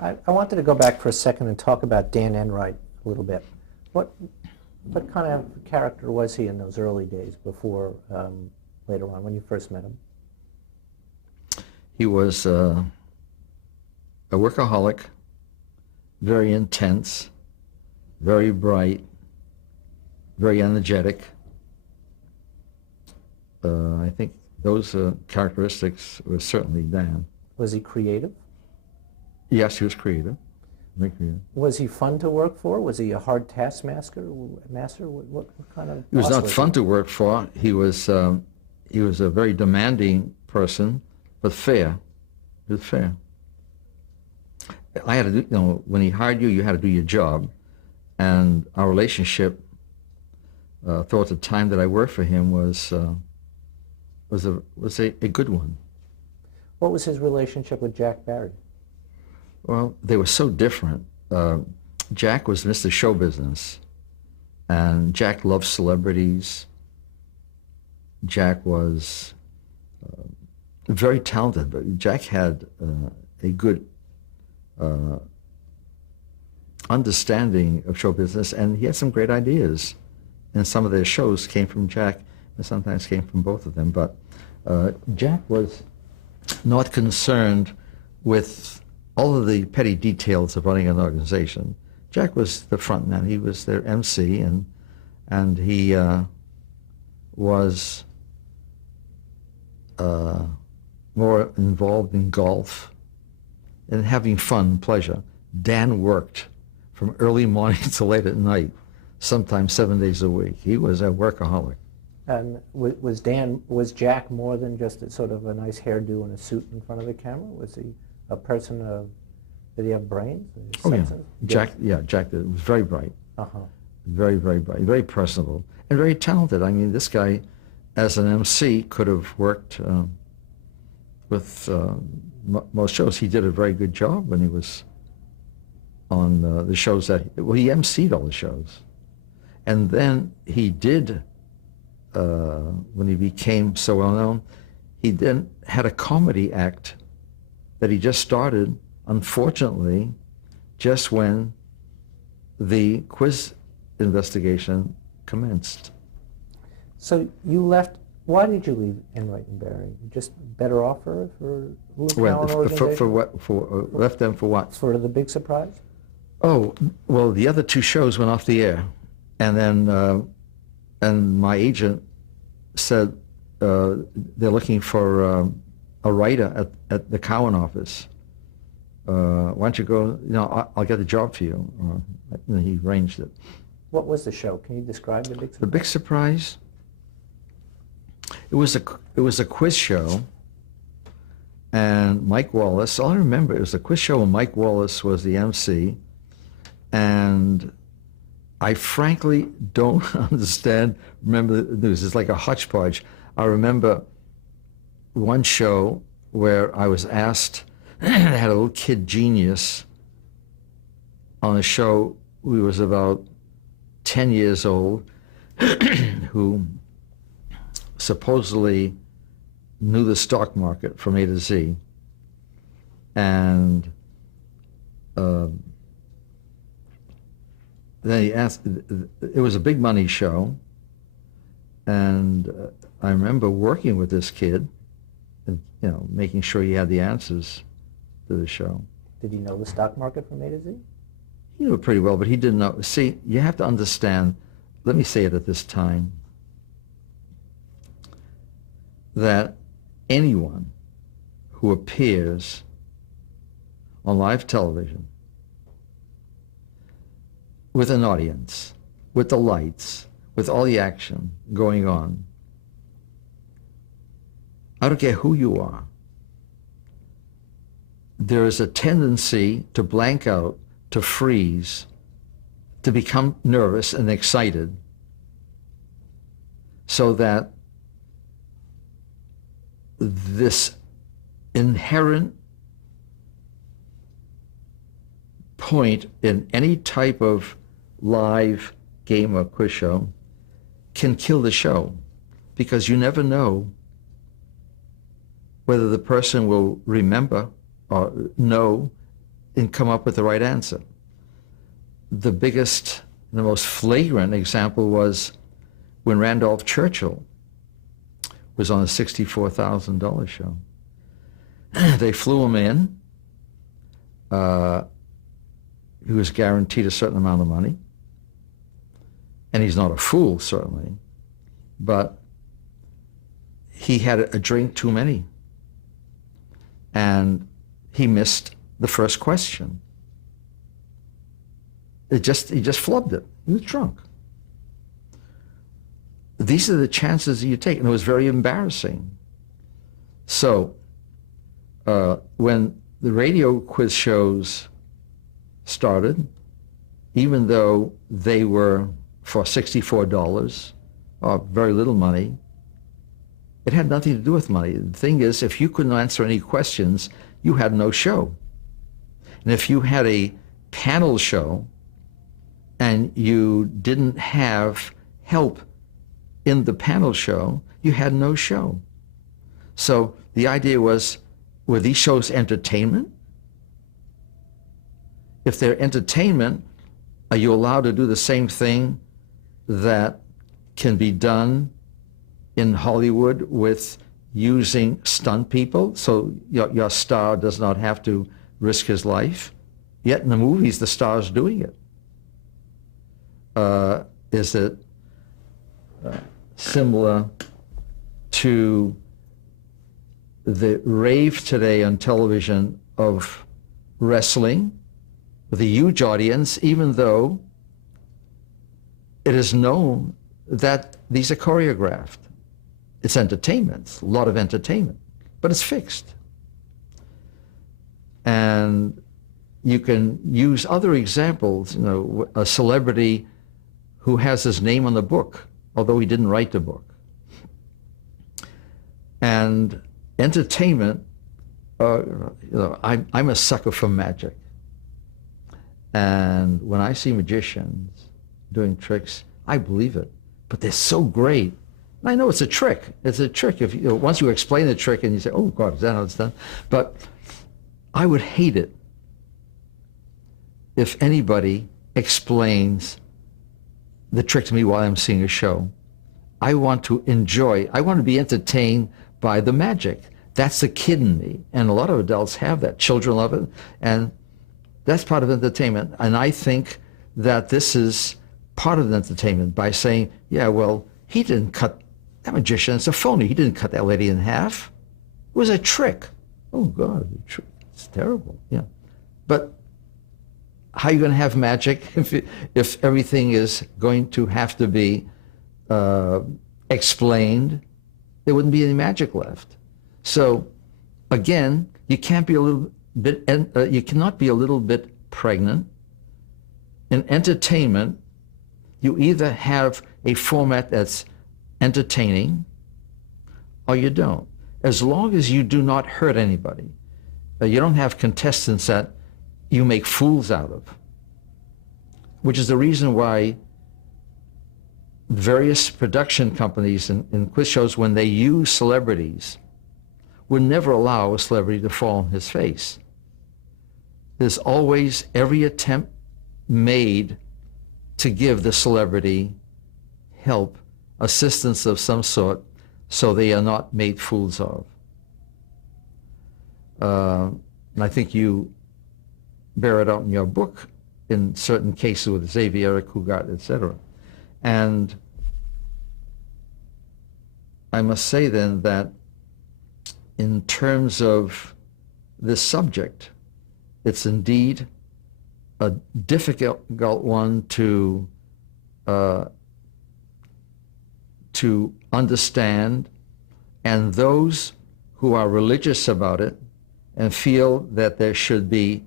I wanted to go back for a second and talk about Dan Enright a little bit. What what kind of character was he in those early days before later on when you first met him? He was a workaholic, very intense, very bright, very energetic. I think those characteristics were certainly Dan. Was he creative? Yes, he was creative. Very creative. Was he fun to work for? Was he a hard taskmaster? What kind of He was boss not fun to work for. He was a very demanding person, but fair. He was fair. I had to do, when he hired you, you had to do your job, and our relationship throughout the time that I worked for him was a good one. What was his relationship with Jack Barry? Well, they were so different. Jack was Mr. Show Business, and Jack loved celebrities. Jack was very talented, but Jack had a good understanding of show business, and he had some great ideas. And some of their shows came from Jack, and sometimes came from both of them. But Jack was not concerned with all of the petty details of running an organization. Jack was the front man. He was their MC, and he was more involved in golf and having fun and pleasure. Dan worked from early morning to late at night, sometimes 7 days a week. He was a workaholic. And was Jack more than just sort of a nice hairdo and a suit in front of the camera? Was he a person of, did he have brains? Oh yeah, Jack was very bright. Very, very bright, very personable, and very talented. I mean, this guy, as an MC, could have worked with most shows. He did a very good job when he was on the shows that, he emceed all the shows. And then he did, when he became so well known, he then had a comedy act that he just started, unfortunately, just when the quiz investigation commenced. So you left, why did you leave Enright and Barry? Just better offer for organization? For what? Left them for what? For the big surprise? Oh, well, the other two shows went off the air. And then, and my agent said they're looking for a writer at the Cowan office. Why don't you go, I'll get the job for you. And he arranged it. What was the show? Can you describe the big surprise? The big surprise? It was a quiz show, and Mike Wallace, all I remember, it was a quiz show and Mike Wallace was the MC, and I frankly don't remember the news. It's like a hodgepodge. I remember one show where I was asked, I had a little kid genius on a show who was about 10 years old, who supposedly knew the stock market from A to Z. And then he asked, it was a big money show, and I remember working with this kid, and, making sure he had the answers to the show. Did he know the stock market from A to Z? He knew it pretty well, but he didn't know. See, you have to understand, let me say it at this time, that anyone who appears on live television with an audience, with the lights, with all the action going on, I don't care who you are, there is a tendency to blank out, to freeze, to become nervous and excited, so that this inherent point in any type of live game or quiz show can kill the show, because you never know whether the person will remember or know and come up with the right answer. The biggest, the most flagrant example was when Randolph Churchill was on a $64,000 show. They flew him in. He was guaranteed a certain amount of money. And he's not a fool, certainly. But he had a drink too many. And he missed the first question. He just flubbed it. He was drunk. These are the chances you take, and it was very embarrassing. So when the radio quiz shows started, even though they were for $64, or very little money, it had nothing to do with money. The thing is, if you couldn't answer any questions, you had no show. And if you had a panel show and you didn't have help in the panel show, you had no show. So the idea was, were these shows entertainment? If they're entertainment, are you allowed to do the same thing that can be done in Hollywood with using stunt people, so your star does not have to risk his life? Yet in the movies, the star's doing it. Is it similar to the rave today on television of wrestling with a huge audience, even though it is known that these are choreographed? It's entertainment, a lot of entertainment, but it's fixed. And you can use other examples, a celebrity who has his name on the book, although he didn't write the book. And entertainment, I'm a sucker for magic. And when I see magicians doing tricks, I believe it. But they're so great. And I know it's a trick. It's a trick. If once you explain the trick and you say, oh, God, is that how it's done? But I would hate it if anybody explains the trick to me while I'm seeing a show. I want to enjoy, I want to be entertained by the magic. That's the kid in me. And a lot of adults have that. Children love it. And that's part of entertainment. And I think that this is part of the entertainment by saying, yeah, well, he didn't cut, that magician, it's a phony. He didn't cut that lady in half. It was a trick. Oh, God, it's terrible. Yeah. But how are you going to have magic if everything is going to have to be explained? There wouldn't be any magic left. So, again, you can't be a little bit. You cannot be a little bit pregnant. In entertainment, you either have a format that's entertaining, or you don't. As long as you do not hurt anybody, you don't have contestants that you make fools out of, which is the reason why various production companies in quiz shows, when they use celebrities, would never allow a celebrity to fall on his face. There's always every attempt made to give the celebrity help, assistance of some sort, so they are not made fools of. And I think you bear it out in your book in certain cases with Xavier Cugat, etc. And I must say then that in terms of this subject, it's indeed a difficult one to understand, and those who are religious about it and feel that there should be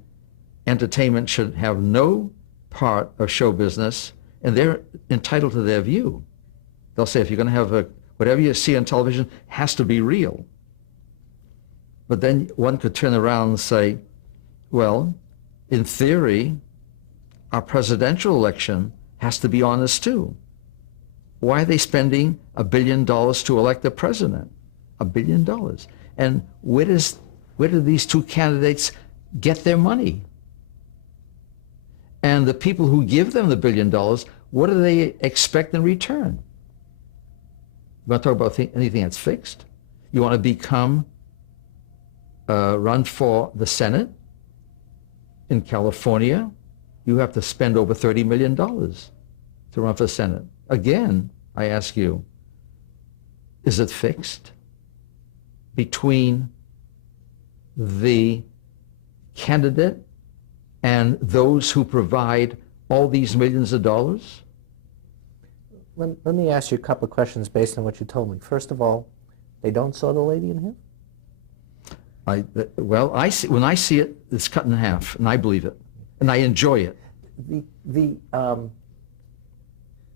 entertainment should have no part of show business, and they're entitled to their view. They'll say, if you're going to have whatever you see on television has to be real. But then one could turn around and say, well, in theory, our presidential election has to be honest too. Why are they spending $1 billion to elect a president? $1 billion. And where do these two candidates get their money? And the people who give them the $1 billion, what do they expect in return? You want to talk about anything that's fixed? You want to become, run for the Senate in California? You have to spend over $30 million to run for the Senate. Again, I ask you, is it fixed between the candidate and those who provide all these millions of dollars? Let me ask you a couple of questions based on what you told me. First of all, they don't saw the lady in here? Well, when I see it, it's cut in half, and I believe it, and I enjoy it.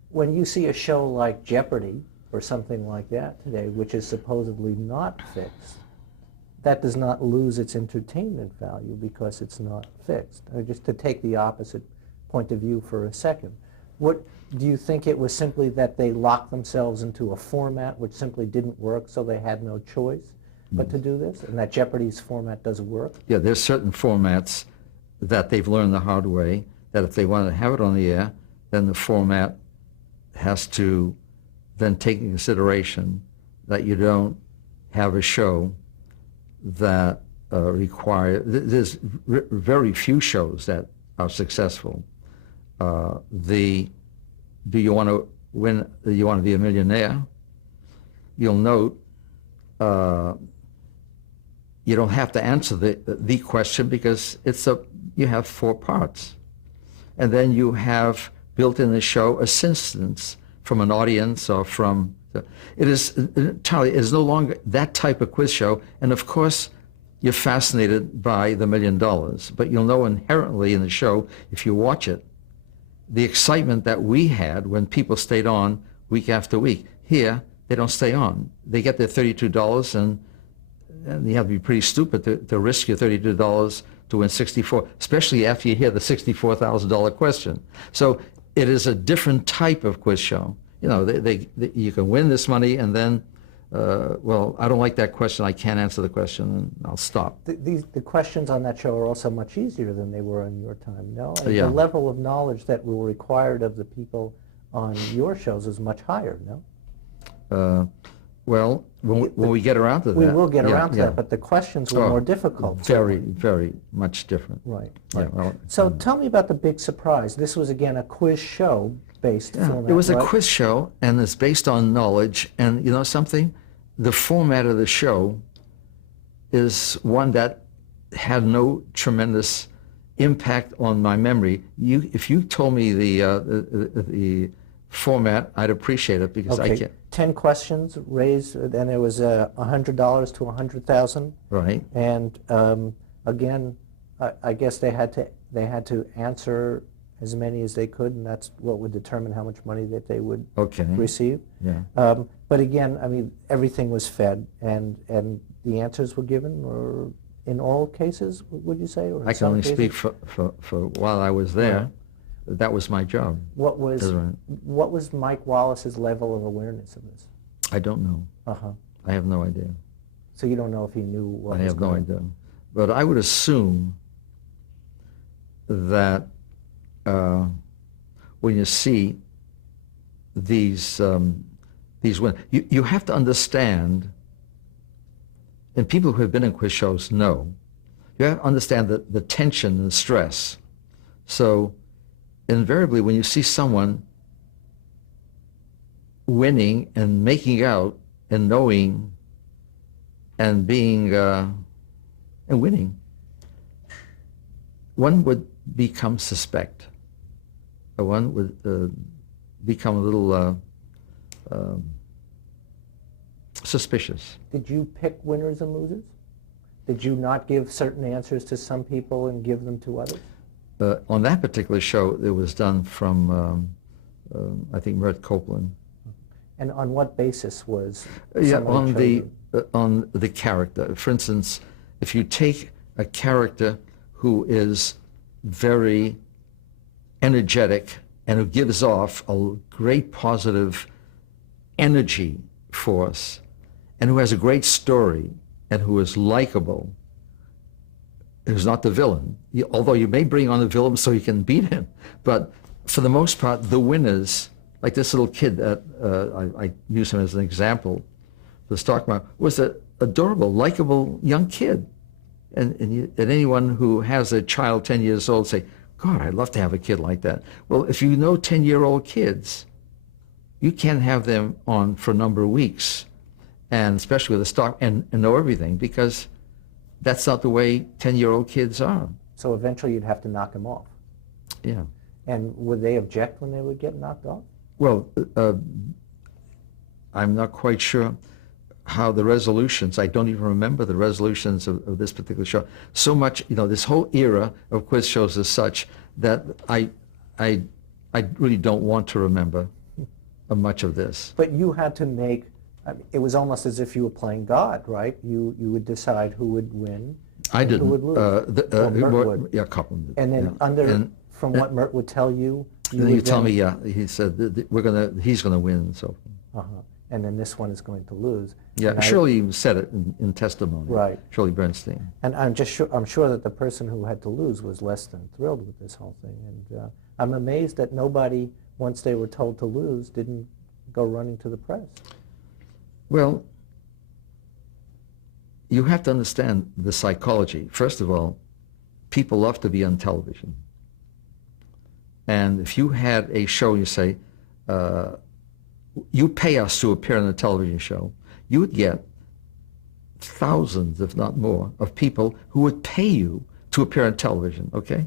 When you see a show like Jeopardy or something like that today, which is supposedly not fixed, that does not lose its entertainment value because it's not fixed. Just to take the opposite point of view for a second, what do you think it was simply that they locked themselves into a format which simply didn't work, so they had no choice but to do this, and that Jeopardy's format does work? Yeah, there's certain formats that they've learned the hard way, that if they want to have it on the air, then the format has to then take into consideration that you don't have a show that there's very few shows that are successful. Do you want to win, you want to be a millionaire? You'll note you don't have to answer the question because you have 4 parts. And then you have built in the show assistance from an audience or from, it is no longer that type of quiz show. And of course, you're fascinated by the $1 million, but you'll know inherently in the show, if you watch it, the excitement that we had when people stayed on week after week. Here, they don't stay on. They get their $32 and you have to be pretty stupid to risk your $32 to win 64, especially after you hear the $64,000 question. So it is a different type of quiz show. You know, you can win this money and then, well, I don't like that question, I can't answer the question, and I'll stop. The questions on that show are also much easier than they were in your time, no? And Yeah. the level of knowledge that were required of the people on your shows is much higher, no? Well, when we get around to that. We will get around to yeah. that, but the questions were more difficult. Very, very much different. Right. Yeah, right. well, So tell me about the big surprise. This was, again, a quiz show based format, it was a right? quiz show, and it's based on knowledge. And you know something? The format of the show is one that had no tremendous impact on my memory. If you told me the format, I'd appreciate it because I can't. 10 questions raised, and it was $100 to $100,000. Right. And again, I guess they had to answer as many as they could, and that's what would determine how much money that they would receive. Yeah. But again, I mean, everything was fed, and the answers were given, or in all cases, would you say? Or in I can some only cases? speak for while I was there. Right. That was my job. What was That's right. what was Mike Wallace's level of awareness of this? I don't know. I have no idea. So you don't know if he knew what I was have no going idea. But I would assume that when you see these women, you have to understand, and people who have been in quiz shows know, you have to understand the tension and the stress. So invariably, when you see someone winning and making out and knowing and being and winning, one would become suspect. One would become a little suspicious. Did you pick winners and losers? Did you not give certain answers to some people and give them to others? On that particular show, it was done from, I think, Mert Copeland. And on what basis was On chosen? on the character. For instance, if you take a character who is very energetic and who gives off a great positive energy force, and who has a great story, and who is likable, who's not the villain. Although you may bring on the villain so you can beat him, but for the most part, the winners, like this little kid that I use him as an example, for the stock market, was an adorable, likable young kid. And anyone who has a child 10 years old say, God, I'd love to have a kid like that. Well, if you know 10-year-old kids, you can't have them on for a number of weeks, and especially with a stock, and know everything, because that's not the way 10-year-old kids are. So eventually you'd have to knock them off. Yeah. And would they object when they would get knocked off? Well, I'm not quite sure how the resolutions, I don't even remember the resolutions of this particular show. So much, this whole era of quiz shows is such that I really don't want to remember much of this. But you had to make, it was almost as if you were playing God, right? You would decide who would win. I didn't. Who would lose. Mert would. Yeah, Copeland did. And then from what Mert would tell you, then he'd tell me, he said he's gonna win and so forth. Uh-huh. And then this one is going to lose. Yeah, Shirley said it in testimony. Right. Shirley Bernstein. And I'm sure that the person who had to lose was less than thrilled with this whole thing. And I'm amazed that nobody, once they were told to lose, didn't go running to the press. Well, you have to understand the psychology. First of all, people love to be on television. And if you had a show, you say, you pay us to appear on a television show, you would get thousands, if not more, of people who would pay you to appear on television, okay?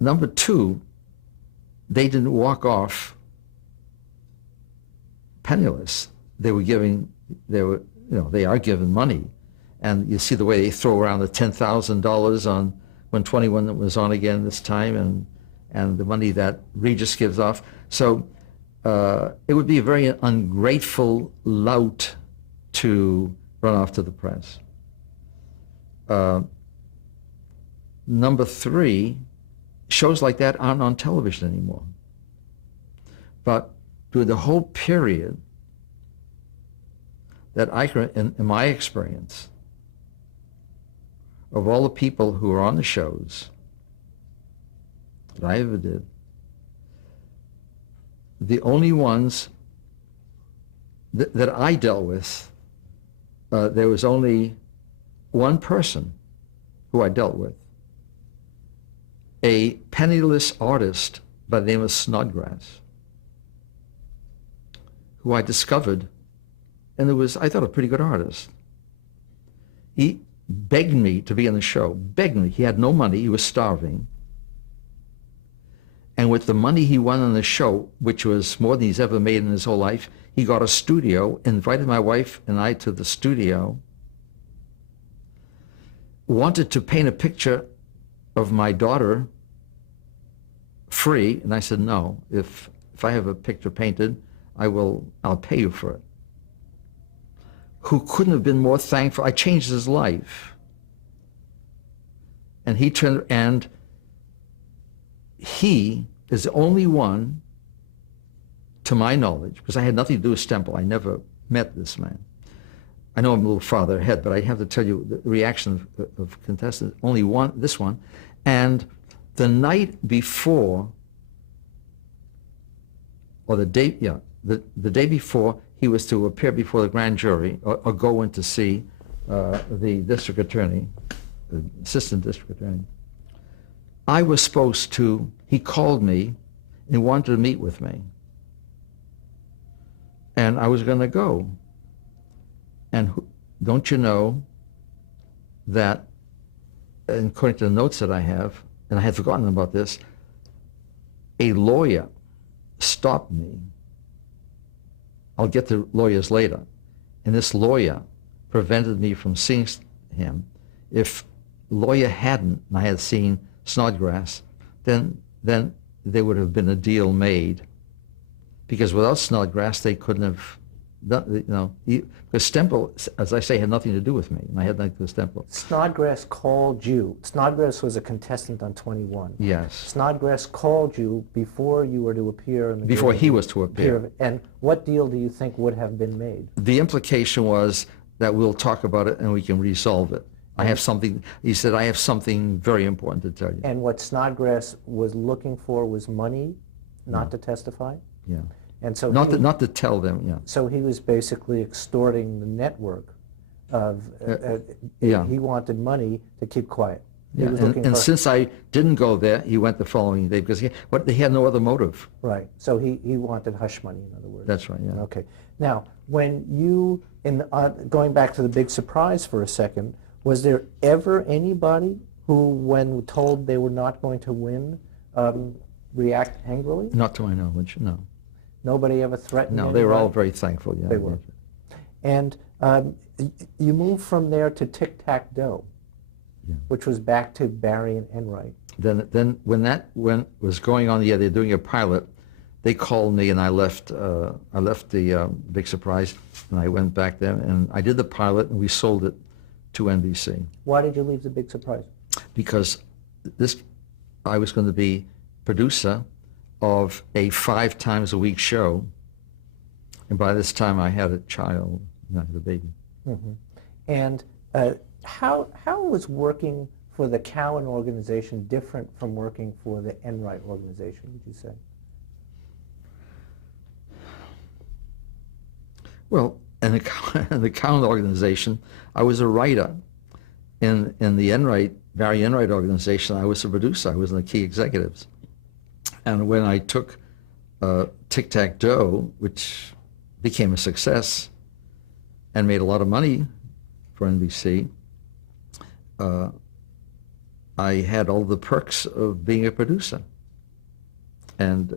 Number two, they didn't walk off penniless. They are given money. And you see the way they throw around the $10,000 on when 21 was on again this time, and the money that Regis gives off. So it would be a very ungrateful lout to run off to the press. Number three, shows like that aren't on television anymore. But during the whole period that I can, in my experience, of all the people who are on the shows that I ever did, the only ones that I dealt with, there was only one person who I dealt with, a penniless artist by the name of Snodgrass, who I discovered, and I thought, a pretty good artist. He begged me to be on the show, begged me. He had no money, he was starving. And with the money he won on the show, which was more than he's ever made in his whole life, he got a studio, invited my wife and I to the studio, wanted to paint a picture of my daughter free, and I said, no, if I have a picture painted, I'll pay you for it. Who couldn't have been more thankful. I changed his life. And he is the only one, to my knowledge, because I had nothing to do with Stempel. I never met this man. I know I'm a little farther ahead, but I have to tell you the reaction of contestants, only one, this one. And the night before, or the day before, he was to appear before the grand jury or go in to see the district attorney, the assistant district attorney. I was supposed to, he called me and wanted to meet with me. And I was going to go. And don't you know that, according to the notes that I have, and I had forgotten about this, a lawyer stopped me. I'll get to lawyers later. And this lawyer prevented me from seeing him. If lawyer hadn't, and I had seen Snodgrass, then there would have been a deal made. Because without Snodgrass, they couldn't have done, because Stempel, as I say, had nothing to do with me, and I had nothing to do with Stempel. Snodgrass called you. Snodgrass was a contestant on 21. Yes. Snodgrass called you before you were to appear in the before he was to appear. And what deal do you think would have been made? The implication was that we'll talk about it and we can resolve it. I have something, he said, I have something very important to tell you. And what Snodgrass was looking for was money, not Yeah. to testify? Yeah. And so Not to tell them, yeah. So he was basically extorting the network of, yeah. he wanted money to keep quiet. He Yeah. was looking And for, since I didn't go there, he went the following day because he had no other motive. right, so he wanted hush money, in other words. That's right, yeah. Okay. Now, when you, going back to the big surprise for a second, was there ever anybody who, when told they were not going to win, react angrily? Not to my knowledge, no. Nobody ever threatened No, anybody? they were all very thankful, yeah. They were. And you moved from there to Tic-Tac-Doe, Yeah. which was back to Barry and Enright. Then when was going on, yeah, they're doing a pilot, they called me and I left the Big Surprise and I went back there and I did the pilot and we sold it to NBC. Why did you leave the Big Surprise? Because I was going to be producer of a 5 times a week show, and by this time I had a child, I had a baby. Mm-hmm. And how was working for the Cowan organization different from working for the Enright organization, would you say? Well, in the Cowan organization, I was a writer. In the Barry Enright organization, I was a producer. I was one of the key executives. And when I took Tic-Tac-Doe, which became a success and made a lot of money for NBC, I had all the perks of being a producer. And,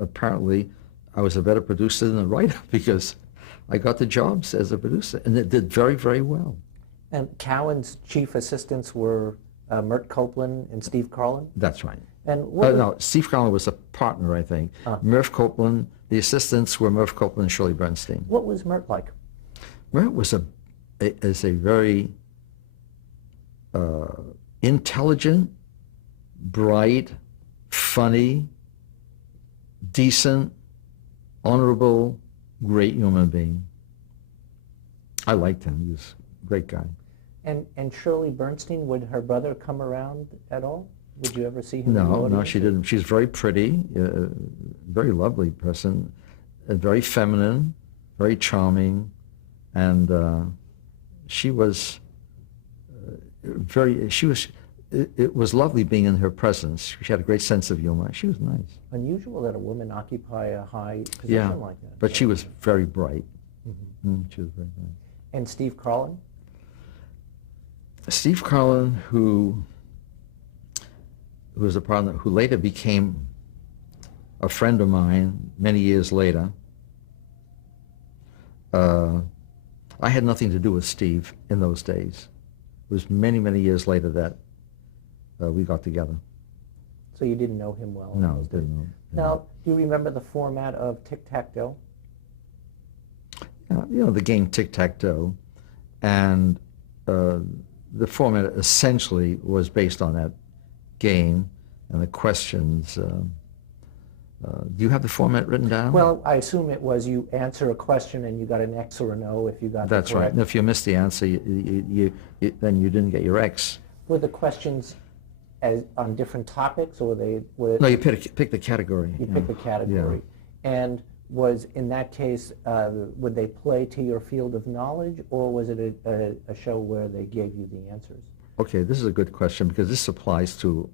apparently I was a better producer than a writer because I got the jobs as a producer, and it did very, very well. And Cowan's chief assistants were Mert Copeland and Steve Carlin? That's right. And what No, Steve Carlin was a partner, I think. Murph Copeland, the assistants were Murph Copeland and Shirley Bernstein. What was Mert like? Mert was a very intelligent, bright, funny, decent, honorable, great human being. I liked him. He was a great guy. And Shirley Bernstein, would her brother come around at all? Would you ever see him? No, she didn't. She's very pretty, very lovely person, very feminine, very charming, and she was it was lovely being in her presence. She had a great sense of humor. She was nice. Unusual that a woman occupy a high position like that. But she was very bright. Mm-hmm. She was very bright. And Steve Carlin? Steve Carlin, who was a partner, who later became a friend of mine many years later. I had nothing to do with Steve in those days. It was many, many years later that we got together. So you didn't know him well? No, didn't know. Now, do you remember the format of Tic-Tac-Doe? The game Tic-Tac-Toe, and the format essentially was based on that game and the questions. Do you have the format written down? Well, I assume it was you answer a question and you got an X or an O if you got That's the correct. right. And if you missed the answer, then you didn't get your X. Were the questions on different topics, or were No, you pick the category. you pick the category? Yeah. And was, in that case, would they play to your field of knowledge, or was it a show where they gave you the answers? Okay, this is a good question because this applies to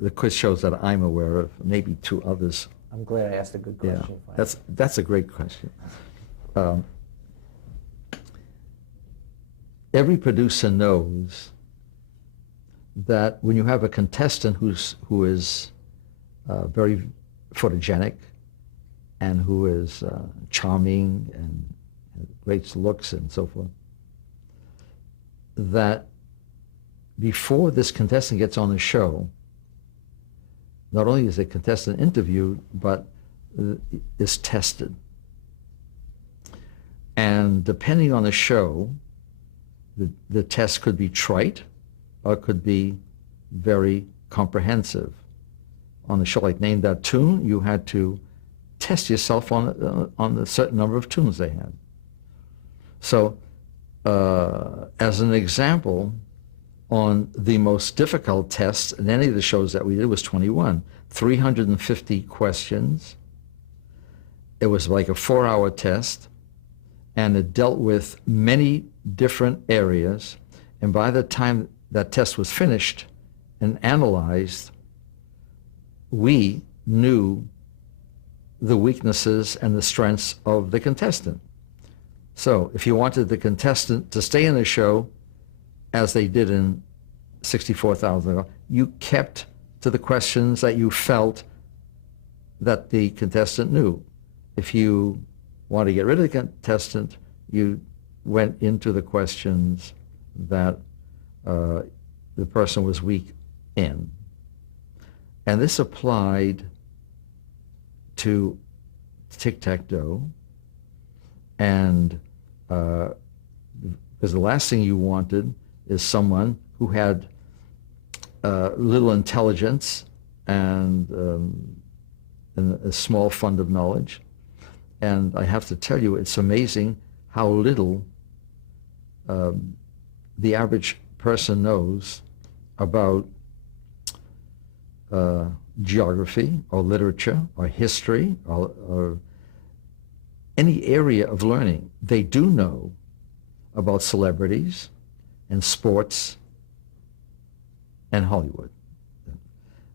the quiz shows that I'm aware of, maybe to others. I'm glad I asked a good question. Yeah, that's a great question. Every producer knows that when you have a contestant who is very photogenic and who is charming and great looks and so forth, that before this contestant gets on the show, not only is the contestant interviewed, but is tested. And depending on the show, the test could be trite or it could be very comprehensive. On the show like Name That Tune, you had to test yourself on a certain number of tunes they had. So as an example, on the most difficult test in any of the shows that we did was 21, 350 questions. It was like a 4-hour test, and it dealt with many different areas. And by the time that test was finished and analyzed, we knew the weaknesses and the strengths of the contestant. So if you wanted the contestant to stay in the show, as they did in 64,000 ago, you kept to the questions that you felt that the contestant knew. If you want to get rid of the contestant, you went into the questions that the person was weak in. And this applied to tic-tac-toe, and because the last thing you wanted is someone who had little intelligence and a small fund of knowledge. And I have to tell you, it's amazing how little the average person knows about geography or literature or history or any area of learning. They do know about celebrities and sports and Hollywood.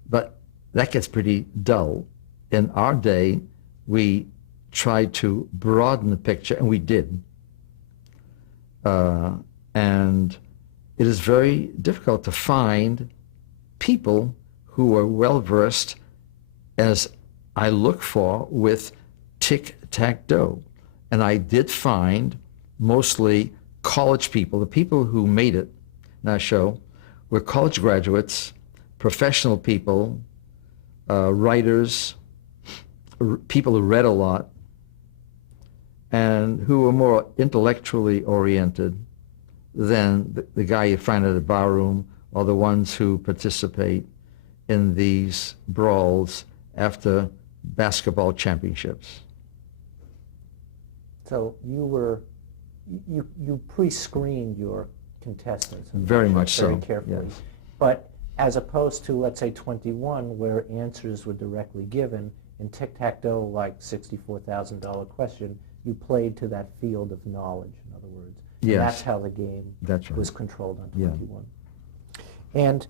But that gets pretty dull. In our day, we tried to broaden the picture, and we did. And it is very difficult to find people who are well-versed, as I look for with tic-tac-toe. And I did find mostly college people. The people who made it in our show were college graduates, professional people, writers, people who read a lot, and who were more intellectually oriented than the guy you find at a barroom or the ones who participate in these brawls after basketball championships. So you pre-screened your contestants. Very much so. Very carefully. Yes. But as opposed to, let's say, 21, where answers were directly given, in tic-tac-toe, like $64,000 question, you played to that field of knowledge, in other words. Yes. And that's how the game That's right. was controlled on Yeah. 21. And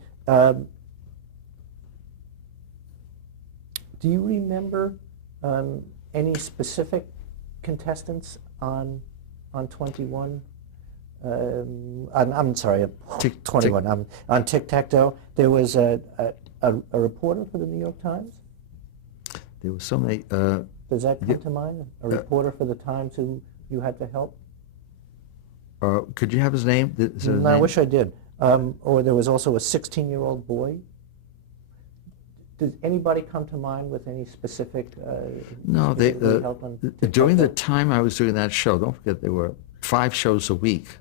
do you remember any specific contestants on 21? I'm sorry, 21. On tic-tac-toe, there was a reporter for the New York Times. There was so many. Does that come to mind? A reporter for the Times who you had to help? Could you have his name? No, I wish I did. Or there was also a 16-year-old boy. Does anybody come to mind with any specific? No, help on during the tic-tac-toe? time I was doing that show, don't forget there were 5 shows a week.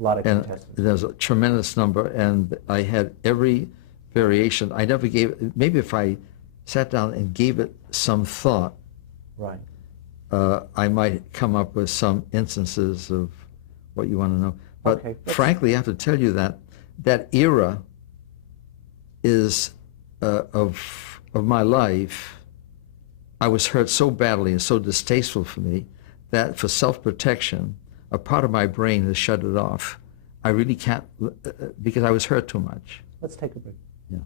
A lot of And contestants. there's a tremendous number, and I had every variation. I never gave, maybe if I sat down and gave it some thought, Right. I might come up with some instances of what you want to know. But Okay, frankly, I have to tell you that that era is of my life. I was hurt so badly and so distasteful for me that for self-protection, a part of my brain has shut it off. I really can't, because I was hurt too much. Let's take a break. Yeah.